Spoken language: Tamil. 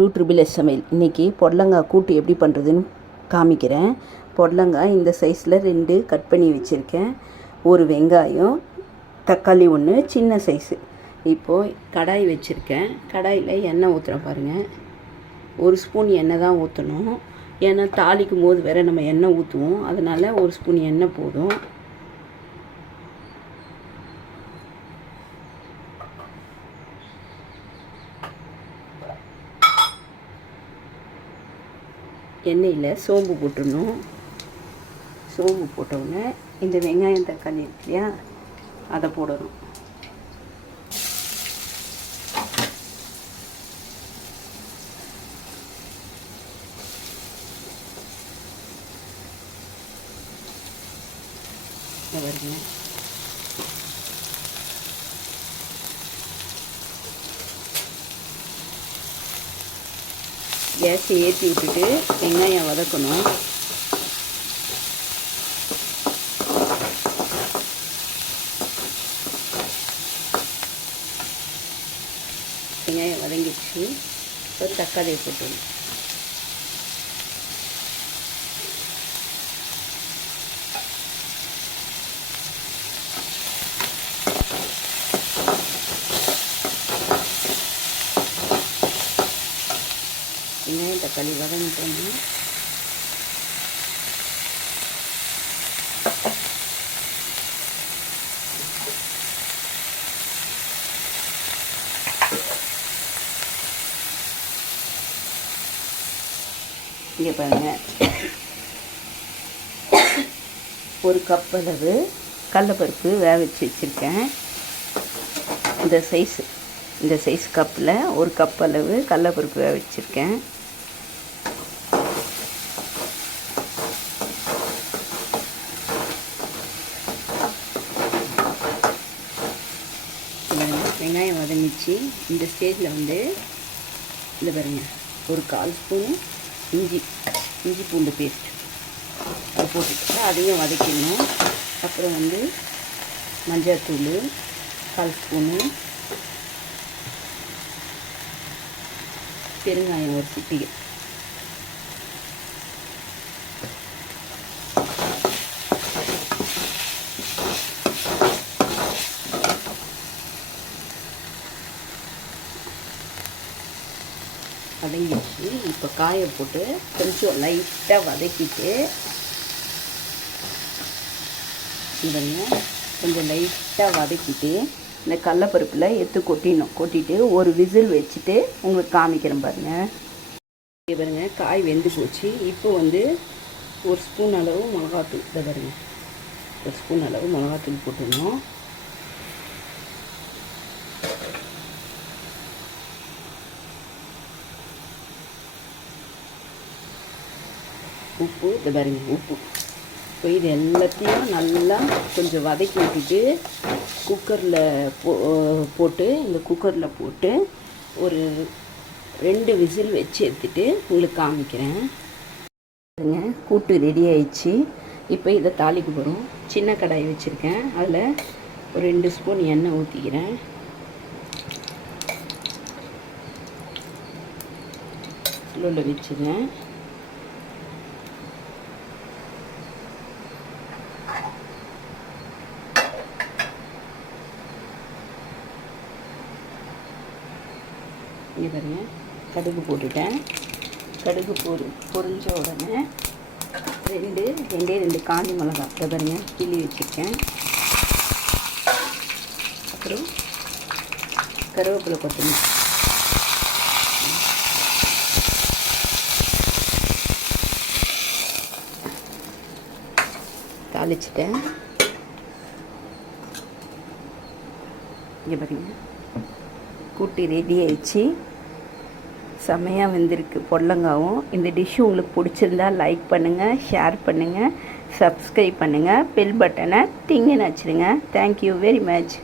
2SSS சமையல். இன்றைக்கி பொடலங்காய் கூட்டு எப்படி பண்ணுறதுன்னு காமிக்கிறேன். பொடலங்காய் இந்த சைஸில் 2 கட் பண்ணி வச்சுருக்கேன். ஒரு வெங்காயம், தக்காளி 1 சின்ன சைஸு. இப்போது கடாய் வச்சுருக்கேன். கடாயில் எண்ணெய் ஊற்றுறேன் பாருங்கள். 1 ஸ்பூன் எண்ணெய் தான் ஊற்றணும். ஏன்னா தாளிக்கும் போது வேறு நம்ம எண்ணெய் ஊற்றுவோம். அதனால் 1 ஸ்பூன் எண்ணெய் போதும். எண்ணெயில் சோம்பு போட்டுடணும். சோம்பு போட்டவுடனே இந்த வெங்காயம் தக்காளி இருக்கு இல்லையா, அதை போடணும். வருங்க. கேஸை ஏற்றி விட்டுட்டு வெங்காயம் வதக்கணும். வெங்காயம் வதங்கிடுச்சு. ஒரு தக்காளியை போட்டுணும். வெங்காயம் தக்காளி வதங்கிட்டோம்னா இங்கே பாருங்கள், 1 கப் அளவு கடலைப்பருப்பு வேக வச்சு வச்சுருக்கேன். இந்த சைஸ் கப்பில் 1 கப் அளவு கடலைப்பருப்பு வேக வச்சுருக்கேன். வெங்காயம் வதங்கிச்சு. இந்த ஸ்டேஜில் இந்த பாருங்க, ஒரு 1/4 ஸ்பூனு இஞ்சி பூண்டு பேஸ்ட் அதை போட்டுட்டு அதையும் வதக்கிடணும். அப்புறம் மஞ்சள்தூள் 1/4 ஸ்பூனு, பெருங்காயம் 1 சிட்டிகை, வதங்கிடுச்சு. இப்போ காயை போட்டு கொஞ்சம் லைட்டாக வதக்கிட்டு கொஞ்சம் லைட்டாக வதக்கிட்டு இந்த கடலைப்பருப்பில் எடுத்து கொட்டிட்டு ஒரு விசில் வச்சுட்டு உங்களுக்கு காமிக்கிறேன் பாருங்கள். பாருங்க, காய் வெந்து போச்சு. இப்போ 1 ஸ்பூன் அளவு மிளகாத்தூள், இதை பாருங்க, 1 ஸ்பூன் அளவு மிளகாத்தூள் போட்டுடணும். உப்பு, இதை பாருங்க, உப்பு. இப்போ இது எல்லாத்தையும் நல்லா கொஞ்சம் வதக்கி விட்டுட்டு குக்கரில் போட்டு ஒரு 2 விசில் வச்சு எடுத்துகிட்டு உங்களுக்கு காமிக்கிறேன். கூட்டு ரெடி ஆயிடுச்சு. இப்போ இதை தாளிக்க போகிறோம். சின்ன கடாய் வச்சுருக்கேன். அதில் ஒரு 2 ஸ்பூன் எண்ணெய் ஊற்றிக்கிறேன். ஸ்லோவில் வச்சுருக்கேன். இங்கே பாருங்க, கடுகு போட்டுட்டேன். கடுகு பொரிஞ்ச உடனே 2 காஞ்சி மிளகா, இதை பாருங்க, கிள்ளி வச்சுருக்கேன். அப்புறம் கருவேப்பிலை கொத்தமல்லி, தாளிச்சிட்டேன். இங்கே பாருங்க, கூட்டு ரெடி ஆயிடுச்சு. செம்மையாக வெந்திருக்கு பொடலங்காவும். இந்த டிஷ்ஷு உங்களுக்கு பிடிச்சிருந்தா லைக் பண்ணுங்கள், ஷேர் பண்ணுங்கள், சப்ஸ்கிரைப் பண்ணுங்கள், பெல் பட்டனை டிங்குன்னு வச்சுருங்க. Thank you very much.